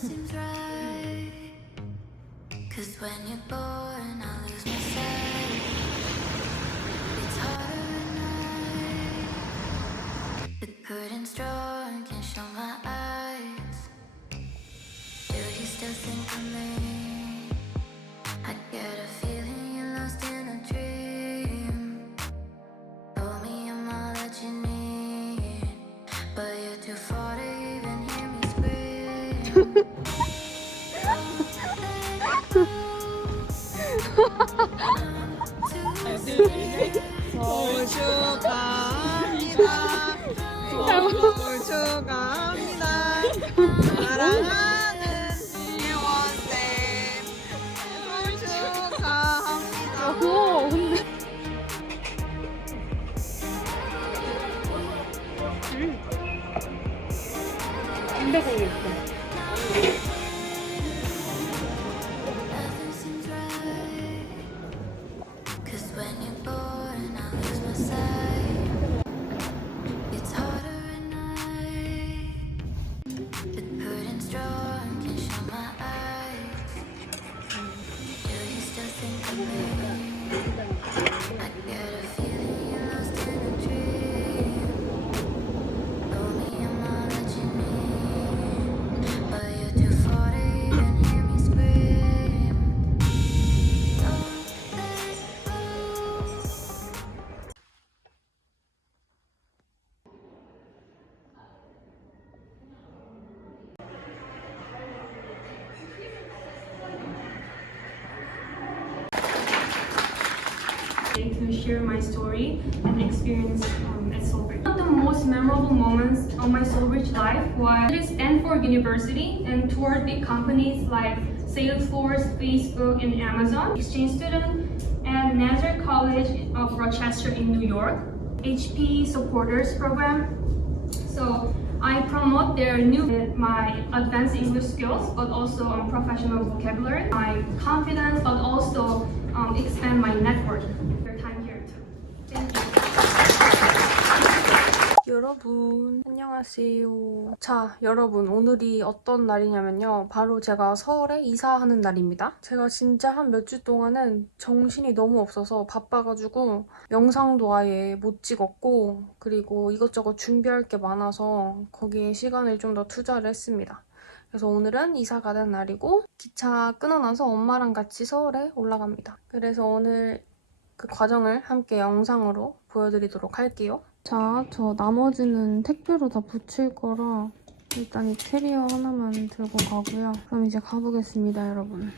seems right. Cause when you're born, I lose my sight. It's harder at night. The curtain's drawn, can't show my eyes. Do you still think of me? Scream. 축하합니다. 생일 축하합니다. 사랑하는 이원쌤 생일 축하합니 다. Nothing my story and experience um, at Soulbridge. One of the most memorable moments of my Soulbridge life was at Stanford University and toured big companies like Salesforce, Facebook, and Amazon. Exchange student at Nazareth College of Rochester in New York, HP Supporters Program. So I promote their new my advanced English skills, but also um, professional vocabulary, my confidence, but also um, expand my network. 여러분 안녕하세요. 자 여러분 오늘이 어떤 날이냐면요. 바로 제가 서울에 이사하는 날입니다. 제가 진짜 한 몇 주 동안은 정신이 너무 없어서 바빠가지고 영상도 아예 못 찍었고 그리고 이것저것 준비할 게 많아서 거기에 시간을 좀 더 투자를 했습니다. 그래서 오늘은 이사 가는 날이고 기차 끊어놔서 엄마랑 같이 서울에 올라갑니다. 그래서 오늘 그 과정을 함께 영상으로 보여드리도록 할게요 자, 저 나머지는 택배로 다 붙일 거라 일단 이 캐리어 하나만 들고 가고요. 그럼 이제 가보겠습니다, 여러분.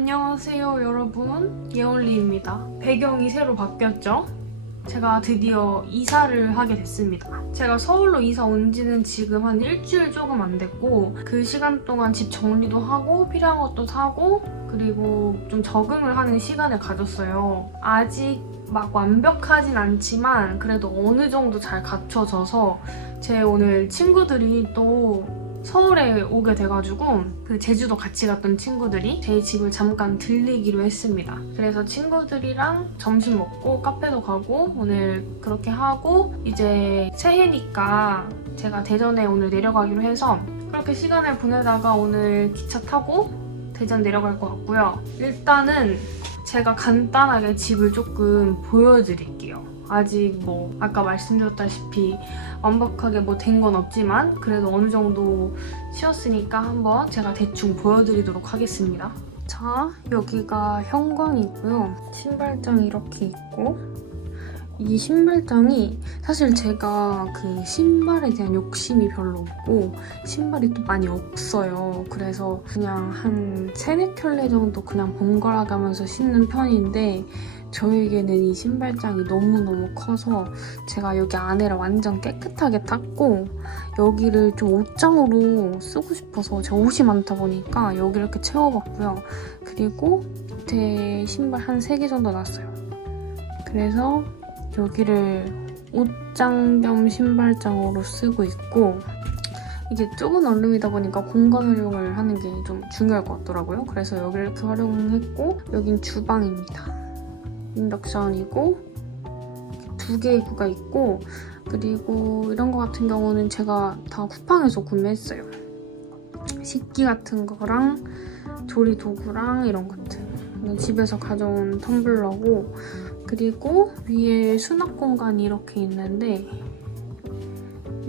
안녕하세요, 여러분. 예올리입니다. 배경이 새로 바뀌었죠? 제가 드디어 이사를 하게 됐습니다. 제가 서울로 이사 온 지는 지금 한 일주일 조금 안 됐고, 그 시간 동안 집 정리도 하고, 필요한 것도 사고, 그리고 좀 적응을 하는 시간을 가졌어요. 아직 막 완벽하진 않지만, 그래도 어느 정도 잘 갖춰져서, 제 오늘 친구들이 또 서울에 오게 돼가지고 그 제주도 같이 갔던 친구들이 제 집을 잠깐 들리기로 했습니다. 그래서 친구들이랑 점심 먹고 카페도 가고 오늘 그렇게 하고 이제 새해니까 제가 대전에 오늘 내려가기로 해서 그렇게 시간을 보내다가 오늘 기차 타고 대전 내려갈 것 같고요. 일단은 제가 간단하게 집을 조금 보여드릴게요. 아직 뭐 아까 말씀드렸다시피 완벽하게 뭐 된 건 없지만 그래도 어느 정도 쉬었으니까 한번 제가 대충 보여드리도록 하겠습니다. 자, 여기가 현관이고요. 신발장이 이렇게 있고 이 신발장이 사실 제가 그 신발에 대한 욕심이 별로 없고 신발이 또 많이 없어요. 그래서 그냥 한 세네 켤레 정도 그냥 번갈아 가면서 신는 편인데 저에게는 이 신발장이 너무너무 커서 제가 여기 안에를 완전 깨끗하게 닦고 여기를 좀 옷장으로 쓰고 싶어서 제가 옷이 많다 보니까 여기 이렇게 채워봤고요. 그리고 밑에 신발 한 3개 정도 놨어요. 그래서 여기를 옷장 겸 신발장으로 쓰고 있고 이게 좁은 원룸이다 보니까 공간 활용을 하는 게 좀 중요할 것 같더라고요. 그래서 여기를 이렇게 활용했고 여긴 주방입니다. 인덕션이고 두 개의 구가 있고 그리고 이런 거 같은 경우는 제가 다 쿠팡에서 구매했어요. 식기 같은 거랑 조리 도구랑 이런 것들 집에서 가져온 텀블러고 그리고 위에 수납 공간이 이렇게 있는데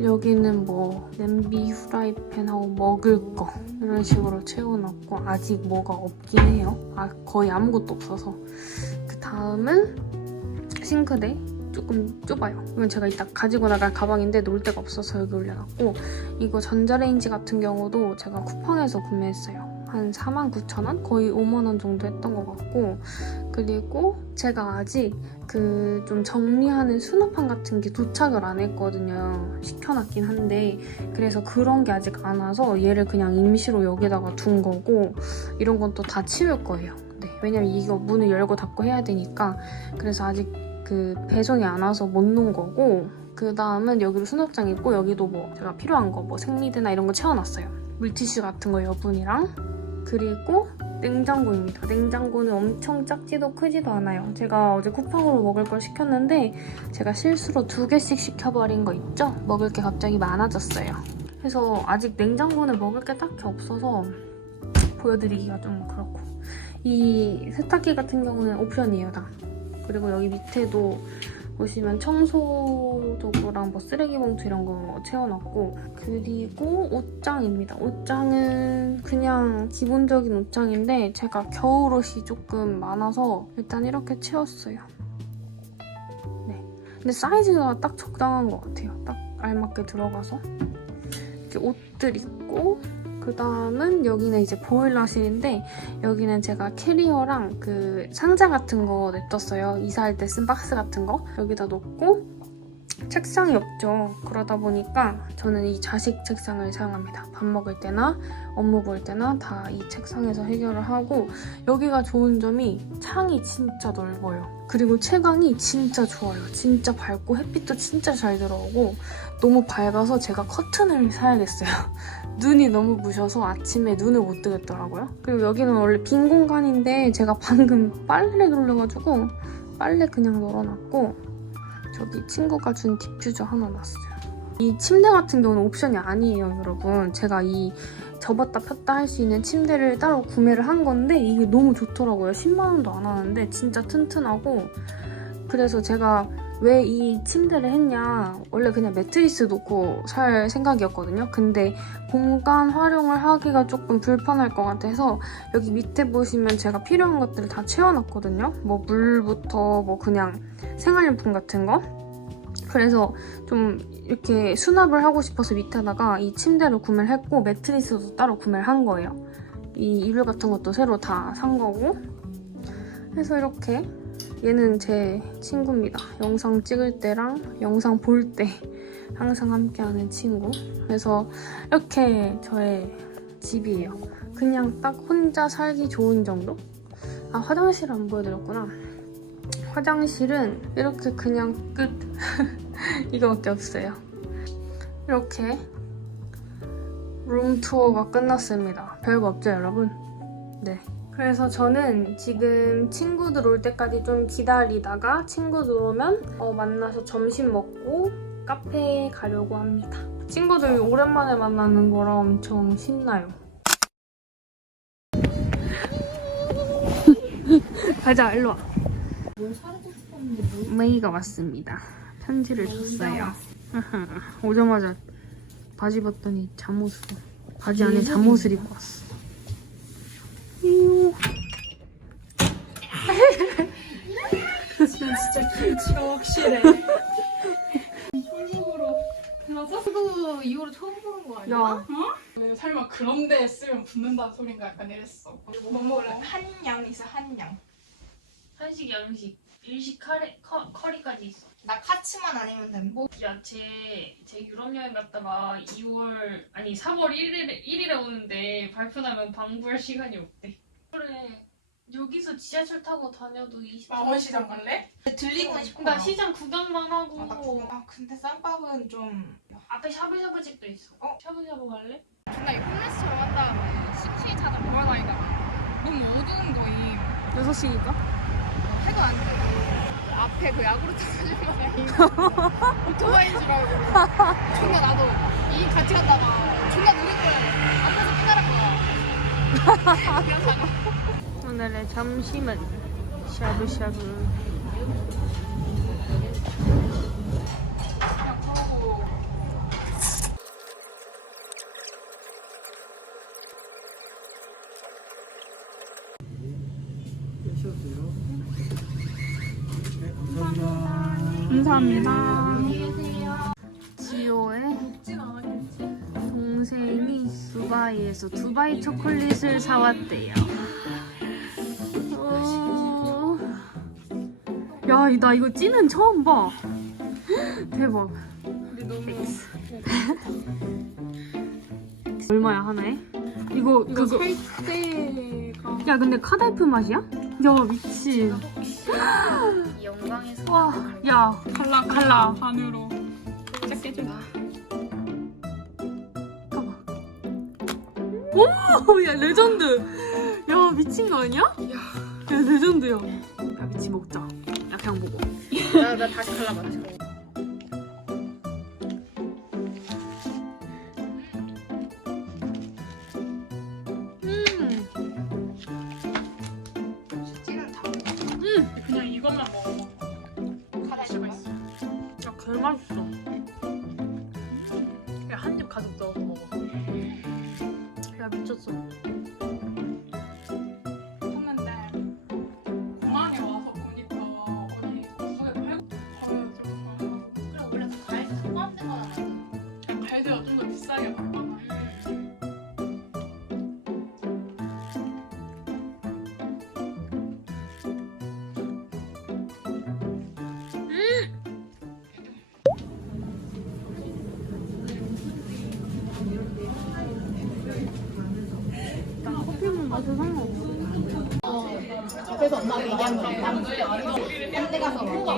여기는 뭐 냄비, 후라이팬하고 먹을 거 이런 식으로 채워놨고 아직 뭐가 없긴 해요. 아, 거의 아무것도 없어서 그 다음은 싱크대 조금 좁아요. 이건 제가 이따 가지고 나갈 가방인데 놓을 데가 없어서 여기 올려놨고 이거 전자레인지 같은 경우도 제가 쿠팡에서 구매했어요. 한 49,000원? 거의 5만원 정도 했던 것 같고 그리고 제가 아직 그 좀 정리하는 수납판 같은 게 도착을 안 했거든요. 시켜놨긴 한데 그래서 그런 게 아직 안 와서 얘를 그냥 임시로 여기다가 둔 거고 이런 건 또 다 치울 거예요. 네, 왜냐면 이거 문을 열고 닫고 해야 되니까 그래서 아직 그 배송이 안 와서 못 놓은 거고 그 다음은 여기로 수납장 있고 여기도 뭐 제가 필요한 거 뭐 생리대나 이런 거 채워놨어요. 물티슈 같은 거 여분이랑 그리고 냉장고입니다. 냉장고는 엄청 작지도 크지도 않아요. 제가 어제 쿠팡으로 먹을 걸 시켰는데 제가 실수로 두 개씩 시켜버린 거 있죠? 먹을 게 갑자기 많아졌어요. 그래서 아직 냉장고는 먹을 게 딱히 없어서 보여드리기가 좀 그렇고 이 세탁기 같은 경우는 옵션이에요 다. 그리고 여기 밑에도 보시면 청소 도구랑 뭐 쓰레기 봉투 이런 거 채워놨고 그리고 옷장입니다. 옷장은 그냥 기본적인 옷장인데 제가 겨울옷이 조금 많아서 일단 이렇게 채웠어요. 네. 근데 사이즈가 딱 적당한 것 같아요. 딱 알맞게 들어가서 이렇게 옷들 있고 그 다음은 여기는 이제 보일러실인데 여기는 제가 캐리어랑 그 상자 같은 거 냅뒀어요. 이사할 때 쓴 박스 같은 거 여기다 놓고 책상이 없죠. 그러다 보니까 저는 이 자식 책상을 사용합니다. 밥 먹을 때나 업무 볼 때나 다 이 책상에서 해결을 하고 여기가 좋은 점이 창이 진짜 넓어요. 그리고 채광이 진짜 좋아요. 진짜 밝고 햇빛도 진짜 잘 들어오고 너무 밝아서 제가 커튼을 사야겠어요. 눈이 너무 부셔서 아침에 눈을 못 뜨겠더라고요. 그리고 여기는 원래 빈 공간인데 제가 방금 빨래 돌려가지고 빨래 그냥 널어놨고 저기 친구가 준 디퓨저 하나 놨어요. 이 침대 같은 경우는 옵션이 아니에요, 여러분. 제가 이 접었다 폈다 할 수 있는 침대를 따로 구매를 한 건데 이게 너무 좋더라고요. 10만 원도 안 하는데 진짜 튼튼하고 그래서 제가 왜 이 침대를 했냐 원래 그냥 매트리스 놓고 살 생각이었거든요. 근데 공간 활용을 하기가 조금 불편할 것 같아서 여기 밑에 보시면 제가 필요한 것들을 다 채워놨거든요. 뭐 물부터 뭐 그냥 생활용품 같은 거. 그래서 좀 이렇게 수납을 하고 싶어서 밑에다가 이 침대를 구매를 했고 매트리스도 따로 구매를 한 거예요. 이 이불 같은 것도 새로 다 산 거고. 그래서 이렇게 얘는 제 친구입니다. 영상 찍을 때랑 영상 볼 때 항상 함께하는 친구. 그래서 이렇게 저의 집이에요. 그냥 딱 혼자 살기 좋은 정도? 아 화장실 안 보여드렸구나. 화장실은 이렇게 그냥 끝. 이거밖에 없어요. 이렇게 룸 투어가 끝났습니다. 별거 없죠, 여러분? 네. 그래서 저는 지금 친구들 올 때까지 좀 기다리다가 친구들 오면 어, 만나서 점심 먹고 카페에 가려고 합니다. 친구들 오랜만에 만나는 거라 엄청 신나요. 가자, 일로 와. 메이가 왔습니다. 편지를 줬어요. 오자마자 바지 봤더니 잠옷을 바지 안에 잠옷을 입고 왔어. 이유. 그거 이후로 처음 보는 거 아니야? 야, 설마 그런 데 쓰면 붙는다는 소린가 약간 이랬어. 뭐 먹을래? 한양 있어 한양. 한식, 양식, 일식, 카레, 커, 커리까지 있어. 나 카츠만 아니면 돼. 뭐 야, 제, 제 유럽 여행 갔다가 2월, 아니 3월 1일에, 1일에 오는데 발표 나면 방불 시간이 없대. 그래. 여기서 지하철 타고 다녀도 20분. 망원시장 갈래? 들리고는 싶어. 나 시장 구경만 아, 하고 나 그거- 아 근데 쌈밥은 좀 앞에 샤브샤브 집도 있어. 어? 샤브샤브 갈래? 존나 이 홈레스처럼 한 다음에 시키 찾아 돌아다니다가 너무 어두운 거임 6시니까? 해도 안 되고 앞에 그 야구르트 사진만 오토바이인 줄 알고 존나 나도 이 같이 갔다가 존나 느린 거야 앞에서 끝나는 거야 그냥 가고 오늘의 점심은 샤브샤브. 감사합니다. 지호의 동생이 두바이에서 두바이 초콜릿을 사왔대요. 야, 이- 나 이거 찌는 처음 봐. 대박. 텍스. 얼마야 하나에? 이거 그거 살 때가 야 근데 카다이프 맛이야? 야 미친. 영광에서 와, 야 갈라 갈라 반으로. 작게 좀. 오, 야 레전드. 야 미친 거 아니야? 야, 야 레전드야. 나, 나 다시 다시 갈라봐 음, 찌는 다. 음, 그냥 이것만 먹어. 가다니고 야개 맛있어. 야 한 입 가득 넣어서 먹어. 야 미쳤어. 그래서 엄마가 얘기한 거야 딴데 가서 먹어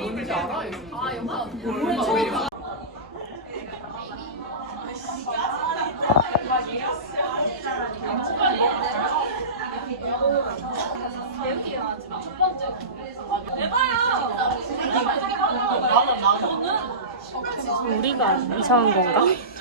우리가 이상한 건가?